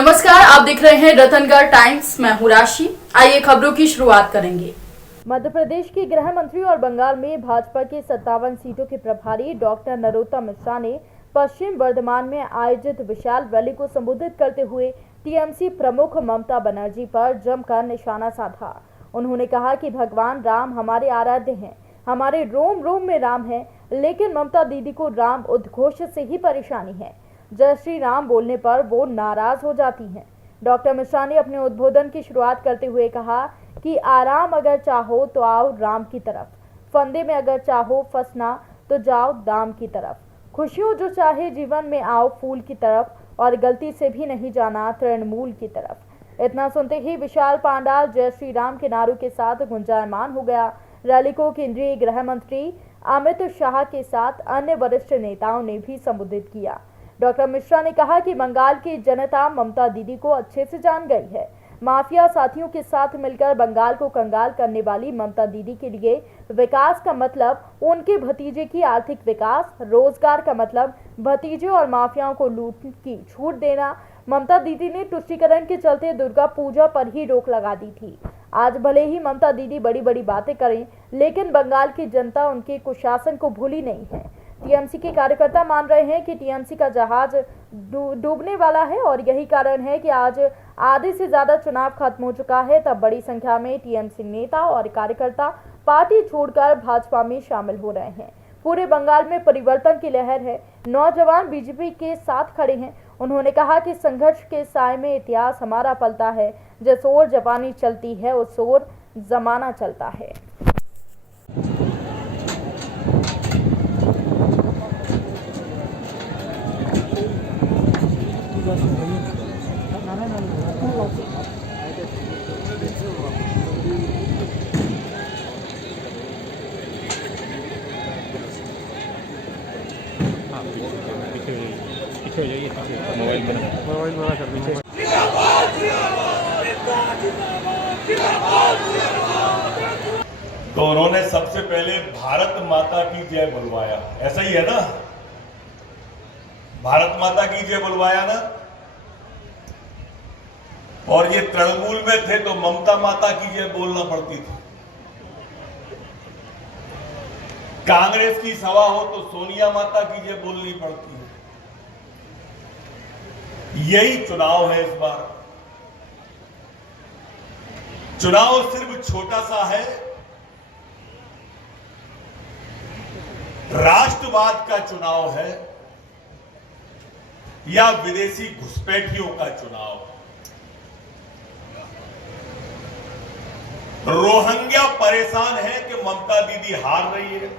नमस्कार, आप देख रहे हैं रतनगढ़ टाइम्स। मैं हूं राशि। आइए खबरों की शुरुआत करेंगे। मध्य प्रदेश के गृह मंत्री और बंगाल में भाजपा के 57 सीटों के प्रभारी डॉक्टर नरोत्तम मिश्रा ने पश्चिम बर्धमान में आयोजित विशाल रैली को संबोधित करते हुए टीएमसी प्रमुख ममता बनर्जी पर जमकर निशाना साधा। उन्होंने कहा कि भगवान राम हमारे आराध्य हैं, हमारे रोम रोम में राम है, लेकिन ममता दीदी को राम उद्घोष से ही परेशानी है। जय श्री राम बोलने पर वो नाराज हो जाती हैं। डॉक्टर मिश्रा ने अपने उद्बोधन की शुरुआत करते हुए कहा कि आराम अगर चाहो तो आओ राम की तरफ, फंदे में अगर चाहो फंसना तो जाओ दाम की तरफ, खुशियों जो चाहे जीवन में आओ फूल की तरफ, और गलती से भी नहीं जाना तृणमूल की तरफ। इतना सुनते ही विशाल पांडाल जय श्री राम के नारों के साथ गुंजायमान हो गया। रैली को केंद्रीय गृह मंत्री अमित शाह के साथ अन्य वरिष्ठ नेताओं ने भी संबोधित किया। डॉक्टर मिश्रा ने कहा कि बंगाल की जनता ममता दीदी को अच्छे से जान गई है। माफिया साथियों के साथ मिलकर बंगाल को कंगाल करने वाली ममता दीदी के लिए विकास का मतलब उनके भतीजे की आर्थिक विकास, रोजगार का मतलब भतीजे और माफियाओं को लूट की छूट देना। ममता दीदी ने तुष्टीकरण के चलते दुर्गा पूजा पर ही रोक लगा दी थी। आज भले ही ममता दीदी बड़ी बड़ी बातें करें, लेकिन बंगाल की जनता उनके कुशासन को भूली नहीं है। टीएमसी के कार्यकर्ता मान रहे हैं कि टीएमसी का जहाज डूबने वाला है और यही कारण है कि आज आधे से ज्यादा चुनाव खत्म हो चुका है, तब बड़ी संख्या में टीएमसी नेता और कार्यकर्ता पार्टी छोड़कर भाजपा में शामिल हो रहे हैं। पूरे बंगाल में परिवर्तन की लहर है। नौजवान बीजेपी के साथ खड़े हैं। उन्होंने कहा कि संघर्ष के साय में इतिहास हमारा पलता है। जिस ओर जापानी चलती है उस ओर जमाना चलता है। मोबाइल में सर पीछे तो उन्होंने सबसे पहले भारत माता की जय बुलवाया, ऐसा ही है ना? भारत माता की जय बुलवाया ना। और ये तृणमूल में थे तो ममता माता की जय बोलना पड़ती थी। कांग्रेस की सभा हो तो सोनिया माता की जय बोलनी पड़ती है। यही चुनाव है इस बार। चुनाव सिर्फ छोटा सा है, राष्ट्रवाद का चुनाव है या विदेशी घुसपैठियों का चुनाव है। रोहिंग्या परेशान है कि ममता दीदी हार रही है,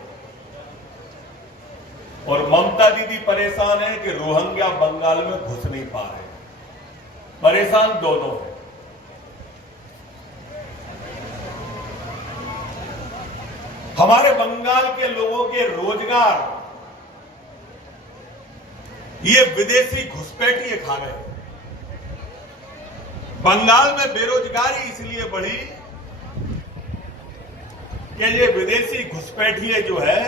और ममता दीदी परेशान है कि रोहिंग्या बंगाल में घुस नहीं पा रहे। परेशान दोनों है। हमारे बंगाल के लोगों के रोजगार ये विदेशी घुसपैठिए खा रहे हैं। बंगाल में बेरोजगारी इसलिए बढ़ी कि ये विदेशी घुसपैठिए जो है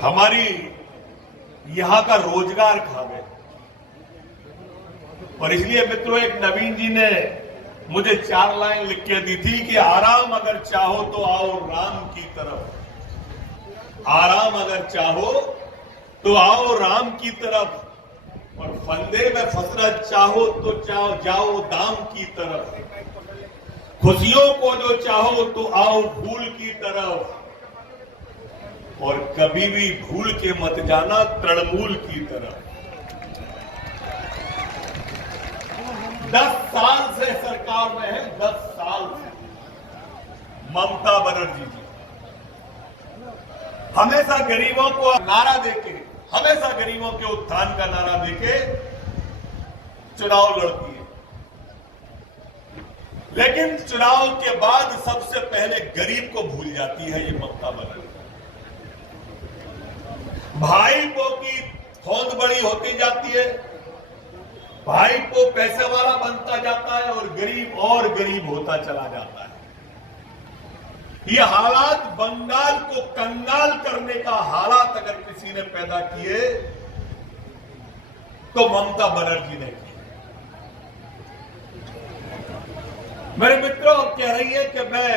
हमारी यहां का रोजगार खा गए। और इसलिए मित्रों, एक नवीन जी ने मुझे 4 लाइन लिख के दी थी कि आराम अगर चाहो तो आओ राम की तरफ, आराम अगर चाहो तो आओ राम की तरफ, और फंदे में फंसना चाहो तो जाओ दाम की तरफ, खुशियों को जो चाहो तो आओ फूल की तरफ, और कभी भी भूल के मत जाना तृणमूल की तरफ। 10 साल से सरकार में है, 10 साल से ममता बनर्जी जी हमेशा गरीबों को नारा देके, हमेशा गरीबों के उत्थान का नारा देके चुनाव लड़ती है। लेकिन चुनाव के बाद सबसे पहले गरीब को भूल जाती है ये ममता बनर्जी। भाईपो की होंद बड़ी होती जाती है, भाईपो पैसे वाला बनता जाता है और गरीब होता चला जाता है। ये हालात बंगाल को कंगाल करने का हालात अगर किसी ने पैदा किए तो ममता बनर्जी ने की। मेरे मित्रों, कह रही है कि मैं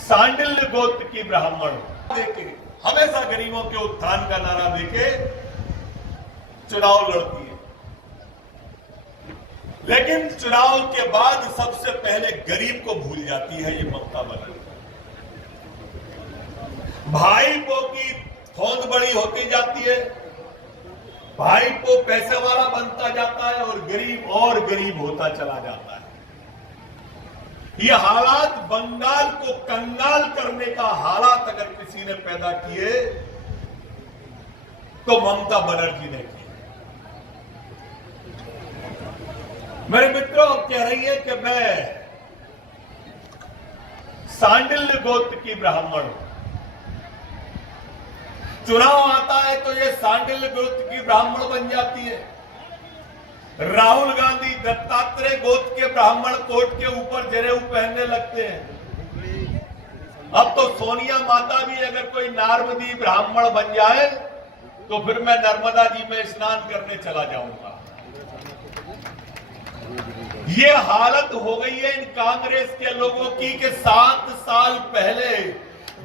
सांडिल्य गोत्र की ब्राह्मण देके हमेशा गरीबों के उत्थान का नारा देके चुनाव लड़ती है, लेकिन चुनाव के बाद सबसे पहले गरीब को भूल जाती है ये ममता बनर्जी। भाईपो की थोंद बड़ी होती जाती है, भाईपो पैसे वाला बनता जाता है और गरीब होता चला जाता है। ये हालात बंगाल को कंगाल करने का हालात अगर किसी ने पैदा किए तो ममता बनर्जी ने किए। मेरे मित्रों, कह रही है कि मैं सांडिल्य गोत्र की ब्राह्मण हूं। चुनाव आता है तो ये सांडिल्य गोत्र की ब्राह्मण बन जाती है। राहुल गांधी दत्तात्रेय गोत्र के ब्राह्मण कोट के ऊपर जनेऊ पहनने लगते हैं। अब तो सोनिया माता भी अगर कोई नार्मदी ब्राह्मण बन जाए तो फिर मैं नर्मदा जी में स्नान करने चला जाऊंगा। ये हालत हो गई है इन कांग्रेस के लोगों की कि 7 साल पहले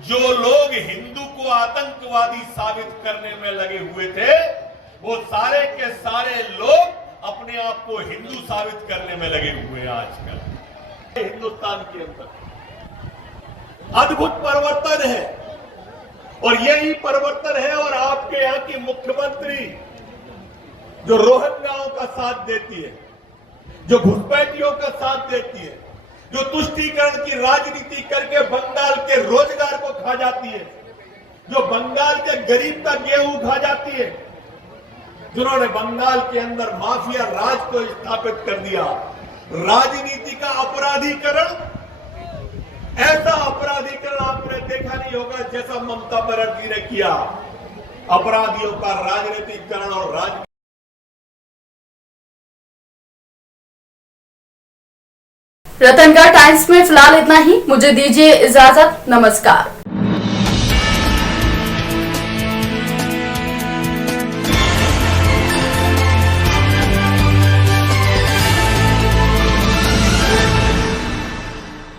जो लोग हिंदू को आतंकवादी साबित करने में लगे हुए थे, वो सारे के सारे लोग अपने आप को हिंदू साबित करने में लगे हुए हैं। आजकल हिंदुस्तान के अंदर अद्भुत परिवर्तन है और यही परिवर्तन है। और आपके यहां की मुख्यमंत्री जो रोहिंग्याओं का साथ देती है, जो घुसपैठियों का साथ देती है, जो तुष्टीकरण की राजनीति करके बंगाल के रोजगार को खा जाती है, जो बंगाल के गरीब का गेहूं खा जाती है, जिन्होंने बंगाल के अंदर माफिया राज को स्थापित कर दिया, राजनीति का अपराधीकरण, ऐसा अपराधीकरण आपने देखा नहीं होगा जैसा ममता बनर्जी ने किया। अपराधियों का राजनीतिकरण और रतनगढ़ टाइम्स में फिलहाल इतना ही। मुझे दीजिए इजाजत। नमस्कार।